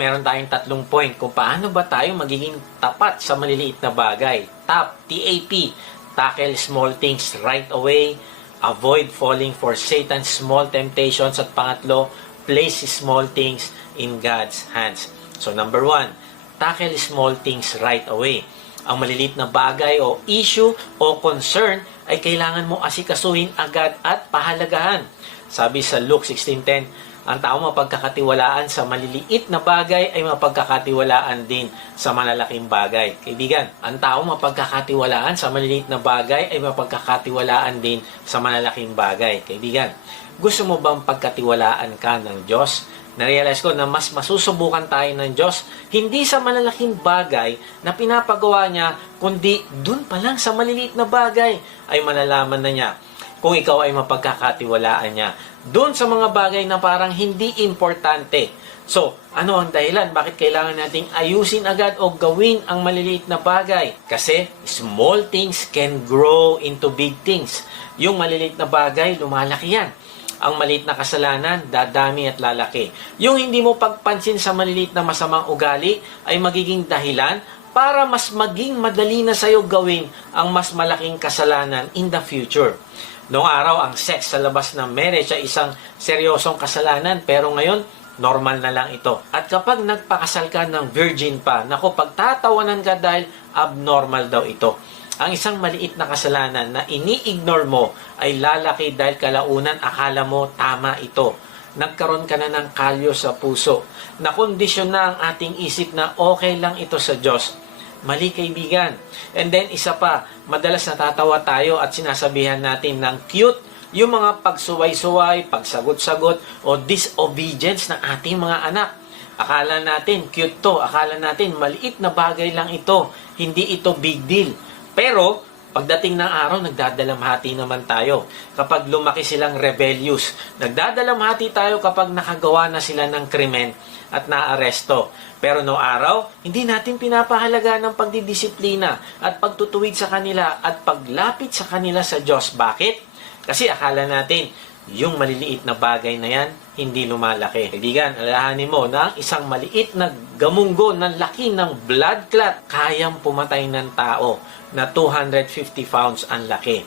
Meron tayong tatlong point kung paano ba tayo magiging tapat sa maliliit na bagay. Top, TAP, tackle small things right away, avoid falling for Satan's small temptations, at pangatlo, place small things in God's hands. So number one, tackle small things right away. Ang maliliit na bagay o issue o concern ay kailangan mo asikasuhin agad at pahalagahan. Sabi sa Luke 16.10, ang tao mapagkakatiwalaan sa maliliit na bagay ay mapagkakatiwalaan din sa malalaking bagay. Kaibigan, ang tao mapagkakatiwalaan sa maliliit na bagay ay mapagkakatiwalaan din sa malalaking bagay. Kaibigan, gusto mo bang pagkatiwalaan ka ng Diyos? Narealize ko na mas masusubukan tayo ng Diyos hindi sa malalaking bagay na pinapagawa niya, kundi dun pa lang sa maliliit na bagay ay malalaman na niya kung ikaw ay mapagkakatiwalaan niya. Doon sa mga bagay na parang hindi importante. So, ano ang dahilan? Bakit kailangan nating ayusin agad o gawin ang maliliit na bagay? Kasi small things can grow into big things. Yung maliliit na bagay, lumalaki yan. Ang maliit na kasalanan, dadami at lalaki. Yung hindi mo pagpansin sa maliliit na masamang ugali ay magiging dahilan para mas maging madali na sa'yo gawin ang mas malaking kasalanan in the future. Noong araw, ang sex sa labas ng marriage ay isang seryosong kasalanan, pero ngayon, normal na lang ito. At kapag nagpakasal ka ng virgin pa, nako, pagtatawanan ka dahil abnormal daw ito. Ang isang maliit na kasalanan na ini-ignore mo ay lalaki dahil kalaunan akala mo tama ito. Nagkaroon ka na ng kalyo sa puso. Nakondisyon na ang ating isip na okay lang ito sa Diyos. Mali kaibigan. And then isa pa, madalas natatawa tayo at sinasabihan natin ng cute yung mga pagsuway-suway, pagsagot-sagot o disobedience ng ating mga anak. Akala natin cute to, akala natin maliit na bagay lang ito, hindi ito big deal. Pero pagdating ng araw, nagdadalamhati naman tayo. Kapag lumaki silang rebellious, nagdadalamhati tayo kapag nakagawa na sila ng krimen at naaresto. Pero no araw, hindi natin pinapahalaga ng pagdidisiplina at pagtutuwid sa kanila at paglapit sa kanila sa Diyos. Bakit? Kasi akala natin, yung maliliit na bagay na yan, hindi lumalaki. Kaibigan, alalahanin mo na ang isang maliit na gamunggo ng laki ng blood clot, kayang pumatay ng tao na 250 pounds ang laki.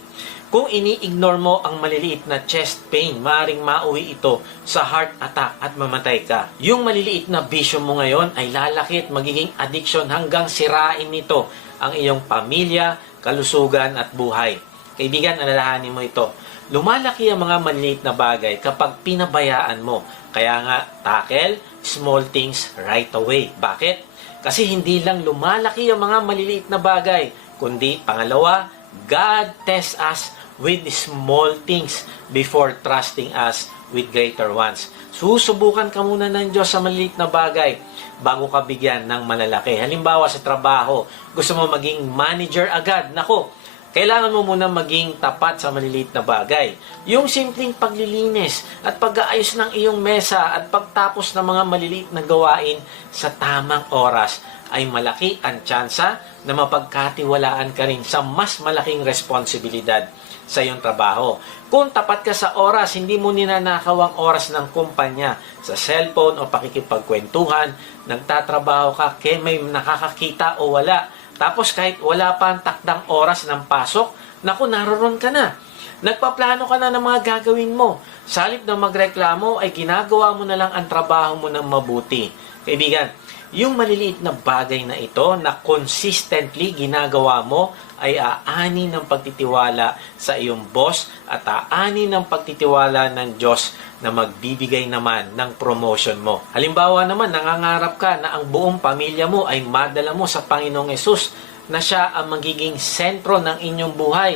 Kung ini-ignore mo ang maliliit na chest pain, maaring mauwi ito sa heart attack at mamatay ka. Yung maliliit na bisyo mo ngayon ay lalaki at magiging addiction hanggang sirain nito ang iyong pamilya, kalusugan at buhay. Kaibigan, alalahanin mo ito. Lumalaki ang mga maliliit na bagay kapag pinabayaan mo. Kaya nga, tackle small things right away. Bakit? Kasi hindi lang lumalaki ang mga maliliit na bagay, kundi pangalawa, God tests us with small things before trusting us with greater ones. Susubukan ka muna ng Diyos sa maliliit na bagay bago ka bigyan ng malalaki. Halimbawa sa trabaho, gusto mo maging manager agad. Nako, kailangan mo muna maging tapat sa maliliit na bagay. Yung simpleng paglilinis at pag-aayos ng iyong mesa at pagtapos ng mga maliliit na gawain sa tamang oras ay malaki ang tsansa na mapagkatiwalaan ka rin sa mas malaking responsibilidad sa iyong trabaho. Kung tapat ka sa oras, hindi mo ninanakaw ang oras ng kumpanya sa cellphone o pakikipagkwentuhan, nagtatrabaho ka, kaya may nakakakita o wala. Tapos kahit wala pa ang takdang oras ng pasok, naku, naroon ka na. Nagpaplano ka na ng mga gagawin mo. Salip na magreklamo ay ginagawa mo na lang ang trabaho mo ng mabuti. Kaibigan, yung maliliit na bagay na ito na consistently ginagawa mo ay aani ng pagtitiwala sa iyong boss at aani ng pagtitiwala ng Diyos na magbibigay naman ng promotion mo. Halimbawa naman, nangangarap ka na ang buong pamilya mo ay madala mo sa Panginoong Yesus na siya ang magiging sentro ng inyong buhay.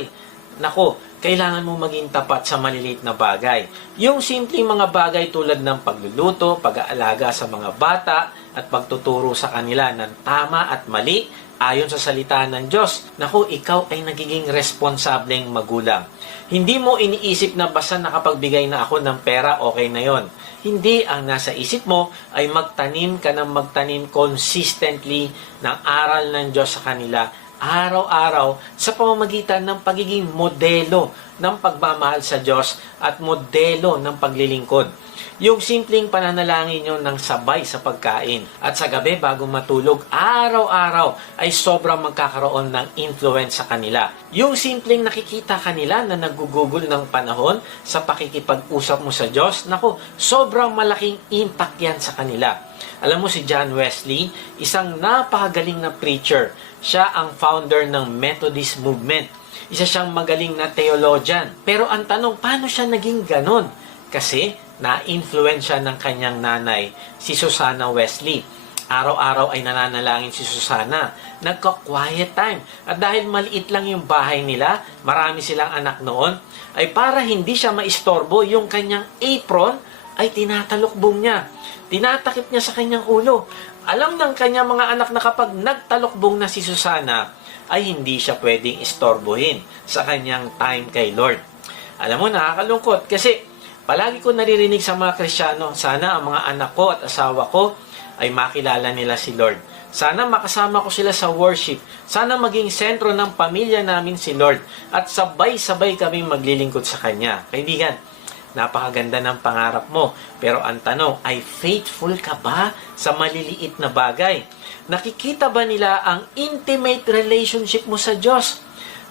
Nako, kailangan mo maging tapat sa maliliit na bagay. Yung simpleng mga bagay tulad ng pagluluto, pag-aalaga sa mga bata, at pagtuturo sa kanila ng tama at mali ayon sa salita ng Diyos. Naku, ikaw ay nagiging responsableng magulang. Hindi mo iniisip na basta nakapagbigay na ako ng pera, okay na yon. Hindi ang nasa isip mo ay magtanim ka ng magtanim consistently ng aral ng Diyos sa kanila araw-araw sa pamamagitan ng pagiging modelo ng pagmamahal sa Diyos at modelo ng paglilingkod. Yung simpleng pananalangin nyo ng sabay sa pagkain at sa gabi bago matulog, araw-araw ay sobrang magkakaroon ng influence sa kanila. Yung simpleng nakikita kanila na nagugugol ng panahon sa pakikipag-usap mo sa Diyos, nako, sobrang malaking impact yan sa kanila. Alam mo si John Wesley, isang napakagaling na preacher. Siya ang founder ng Methodist movement. Isa siyang magaling na theologian. Pero ang tanong, paano siya naging ganon? Kasi na-influence siya ng kanyang nanay, si Susana Wesley. Araw-araw ay nananalangin si Susana. Nagka-quiet time. At dahil maliit lang yung bahay nila, marami silang anak noon, ay para hindi siya maistorbo, yung kanyang apron ay tinatalokbong niya. Tinatakip niya sa kanyang ulo. Alam ng kanyang mga anak na kapag nagtalokbong na si Susana, ay hindi siya pwedeng istorbohin sa kanyang time kay Lord. Alam mo, nakakalungkot kasi Palagi ko naririnig sa mga Krisyano, sana ang mga anak ko at asawa ko ay makilala nila si Lord. Sana makasama ko sila sa worship. Sana maging sentro ng pamilya namin si Lord. At sabay-sabay kaming maglilingkod sa Kanya. Kaibigan, napakaganda ng pangarap mo. Pero ang tanong, ay faithful ka ba sa maliliit na bagay? Nakikita ba nila ang intimate relationship mo sa Diyos?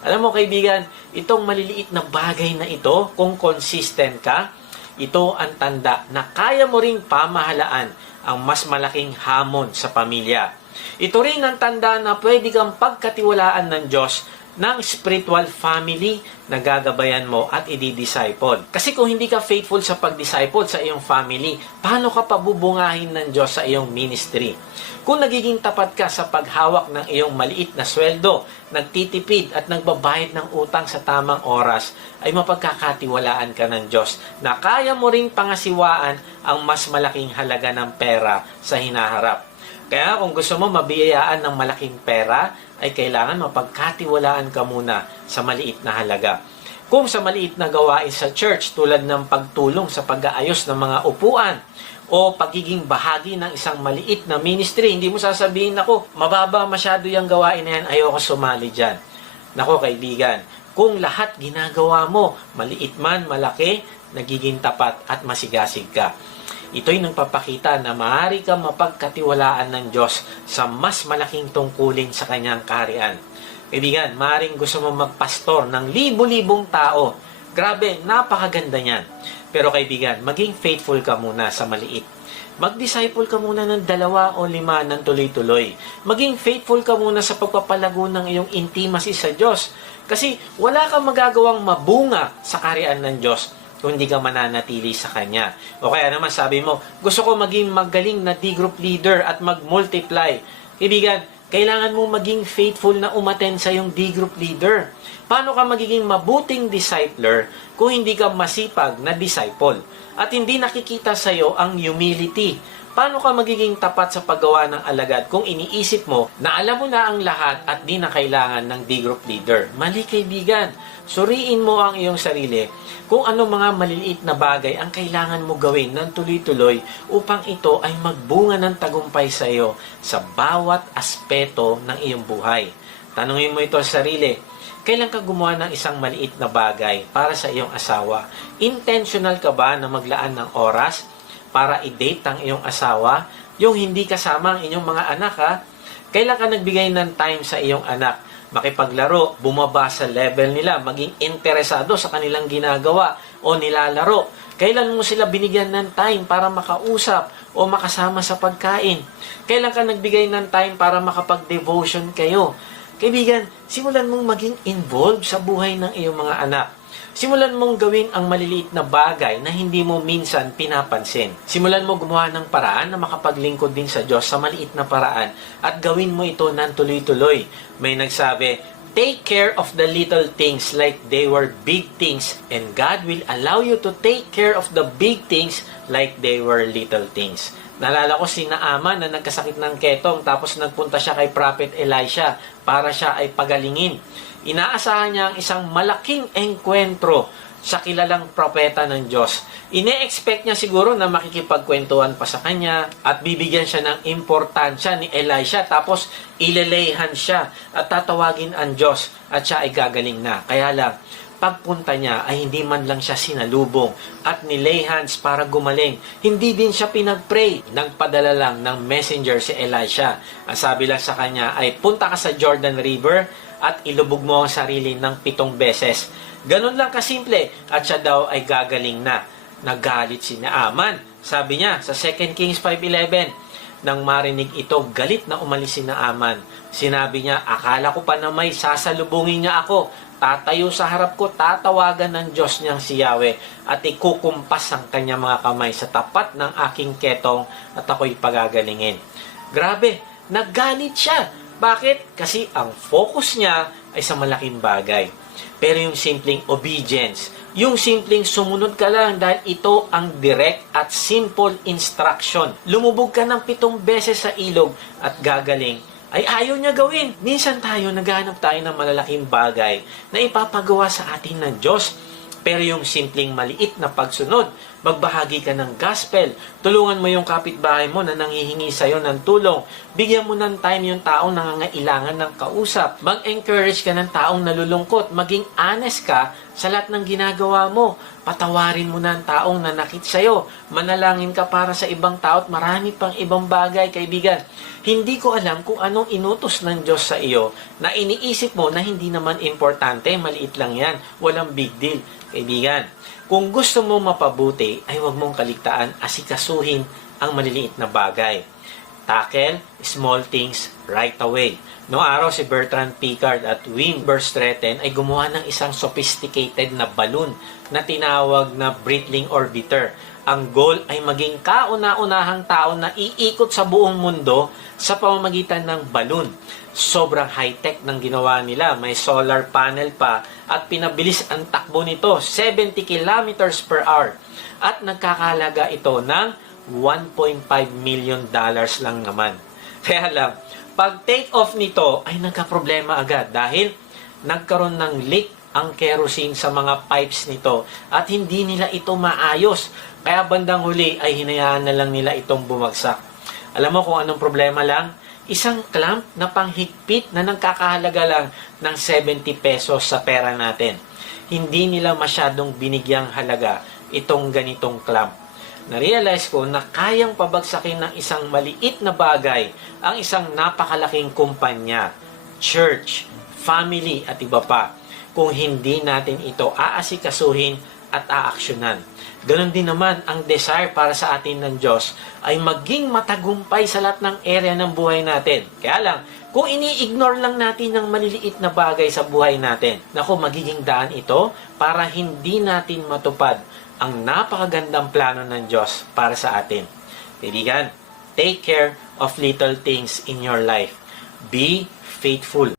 Alam mo kaibigan, itong maliliit na bagay na ito, kung consistent ka, ito ang tanda na kaya mo ring pamahalaan ang mas malaking hamon sa pamilya. Ito rin ang tanda na pwede kang pagkatiwalaan ng Diyos ng spiritual family na gagabayan mo at i-disciple. Kasi kung hindi ka faithful sa pag-disciple sa iyong family, paano ka pabubungahin ng Diyos sa iyong ministry? Kung nagiging tapat ka sa paghawak ng iyong maliit na sweldo, nagtitipid at nagbabayad ng utang sa tamang oras, ay mapagkakatiwalaan ka ng Diyos na kaya mo ring pangasiwaan ang mas malaking halaga ng pera sa hinaharap. Kaya kung gusto mo mabiyayaan ng malaking pera, ay kailangan mapagkatiwalaan ka muna sa maliit na halaga. Kung sa maliit na gawain sa church tulad ng pagtulong sa pag-aayos ng mga upuan o pagiging bahagi ng isang maliit na ministry, hindi mo sasabihin ako, mababa masyado yung gawain na yan, ayoko sumali dyan. Nako kaibigan, kung lahat ginagawa mo, maliit man, malaki, nagiging tapat at masigasig ka. Ito'y nagpapakita na maaari kang mapagkatiwalaan ng Diyos sa mas malaking tungkulin sa kanyang kaharian. Kaibigan, maaaring gusto mo magpastor ng libo-libong tao. Grabe, napakaganda niyan. Pero kaibigan, maging faithful ka muna sa maliit. Mag-disciple ka muna ng dalawa o lima ng tuloy-tuloy. Maging faithful ka muna sa pagpapalago ng iyong intimacy sa Diyos. Kasi wala kang magagawang mabunga sa karian ng Diyos kung hindi ka mananatili sa Kanya. O kaya naman sabi mo, gusto ko maging magaling na D-group leader at mag-multiply. Ibigan, kailangan mo maging faithful na umaten sa yung D-group leader. Paano ka magiging mabuting discipler kung hindi ka masipag na disciple? At hindi nakikita sa iyo ang humility. Paano ka magiging tapat sa paggawa ng alagad kung iniisip mo na alam mo na ang lahat at di na kailangan ng D-group leader? Mali kaibigan. Suriin mo ang iyong sarili kung ano mga maliliit na bagay ang kailangan mo gawin ng tuloy-tuloy upang ito ay magbunga ng tagumpay sa iyo sa bawat aspeto ng iyong buhay. Tanungin mo ito sa sarili, kailan ka gumawa ng isang maliit na bagay para sa iyong asawa? Intentional ka ba na maglaan ng oras para i-date ang iyong asawa? Yung hindi kasama ang inyong mga anak ha? Kailan ka nagbigay ng time sa iyong anak? makipaglaro, bumaba sa level nila, maging interesado sa kanilang ginagawa o nilalaro. Kailan mo sila binigyan ng time para makausap o makasama sa pagkain? Kailan ka nagbigay ng time para makapag-devotion kayo? Kaibigan, simulan mong maging involved sa buhay ng iyong mga anak. Simulan mong gawin ang maliliit na bagay na hindi mo minsan pinapansin. Simulan mo gumawa ng paraan na makapaglingkod din sa Diyos sa maliit na paraan at gawin mo ito ng tuloy-tuloy. May nagsabi, Take care of the little things like they were big things and God will allow you to take care of the big things like they were little things. Nalala ko si Naaman na nagkasakit ng ketong tapos nagpunta siya kay Prophet Elisha para siya ay pagalingin. Inaasahan niya ang isang malaking engkwentro sa kilalang propeta ng Diyos. Ine-expect niya siguro na makikipagkwentuhan pa sa kanya at bibigyan siya ng importansya ni Elisha tapos ilelehan siya at tatawagin ang Diyos at siya ay gagaling na. Kaya lang, pagpunta niya ay hindi man lang siya sinalubong at nilay hands para gumaling. Hindi din siya pinag-pray. Nagpadala lang ng messenger si Elisha. Ang sabi lang sa kanya ay punta ka sa Jordan River at ilubog mo ang sarili ng pitong beses. Ganun lang kasimple at siya daw ay gagaling na. Nagalit si Naaman. Sabi niya sa 2 Kings 5.11, nang marinig ito, galit na umalis si Naaman. Sinabi niya, akala ko pa na may sasalubungin niya ako. Tatayo sa harap ko, tatawagan ng Diyos niyang si Yahweh at ikukumpas ang kanya mga kamay sa tapat ng aking ketong at ako'y pagagalingin. Grabe, naggalit siya. Bakit? Kasi ang focus niya ay sa malaking bagay. Pero yung simpleng obedience, yung simpleng sumunod ka lang dahil ito ang direct at simple instruction. Lumubog ka ng pitong beses sa ilog at gagaling ay ayaw niya gawin. Minsan tayo naghanap tayo ng malalaking bagay na ipapagawa sa atin ng Diyos. Pero yung simpleng maliit na pagsunod, magbahagi ka ng gospel, tulungan mo yung kapitbahay mo na nanghihingi sa'yo ng tulong, bigyan mo ng time yung taong nangangailangan ng kausap, mag-encourage ka ng taong nalulungkot, maging honest ka sa lahat ng ginagawa mo, patawarin mo na ang taong nanakit sa'yo, manalangin ka para sa ibang tao at marami pang ibang bagay, kaibigan. Hindi ko alam kung anong inutos ng Diyos sa iyo na iniisip mo na hindi naman importante, maliit lang yan, walang big deal. Kaibigan, kung gusto mo mapabuti, ay huwag mong kaligtaan asikasuhin ang maliliit na bagay. Tackle small things right away. Noong araw si Bertrand Piccard at Wim Verstraeten ay gumawa ng isang sophisticated na balloon na tinawag na Breitling Orbiter. Ang goal ay maging kauna-unahang tao na iikot sa buong mundo sa pamamagitan ng balloon. Sobrang high-tech ng ginawa nila. May solar panel pa at pinabilis ang takbo nito 70 kilometers per hour. At nagkakalaga ito ng 1.5 million dollars lang naman. Kaya lang, pag take off nito ay nagka-problema agad dahil nagkaroon ng leak ang kerosene sa mga pipes nito at hindi nila ito maayos. Kaya bandang huli ay hinayaan na lang nila itong bumagsak. Alam mo kung anong problema lang? Isang clamp na panghigpit na nagkakahalaga lang ng 70 pesos sa pera natin. Hindi nila masyadong binigyang halaga itong ganitong clamp na-realize ko na kayang pabagsakin ng isang maliit na bagay ang isang napakalaking kumpanya, church, family at iba pa kung hindi natin ito aasikasuhin at aaksyonan. Ganon din naman ang desire para sa atin ng Diyos ay maging matagumpay sa lahat ng area ng buhay natin. Kaya lang, kung ini-ignore lang natin ng maliliit na bagay sa buhay natin, naku, magiging daan ito para hindi natin matupad ang napakagandang plano ng Diyos para sa atin. Kaibigan, take care of little things in your life. Be faithful.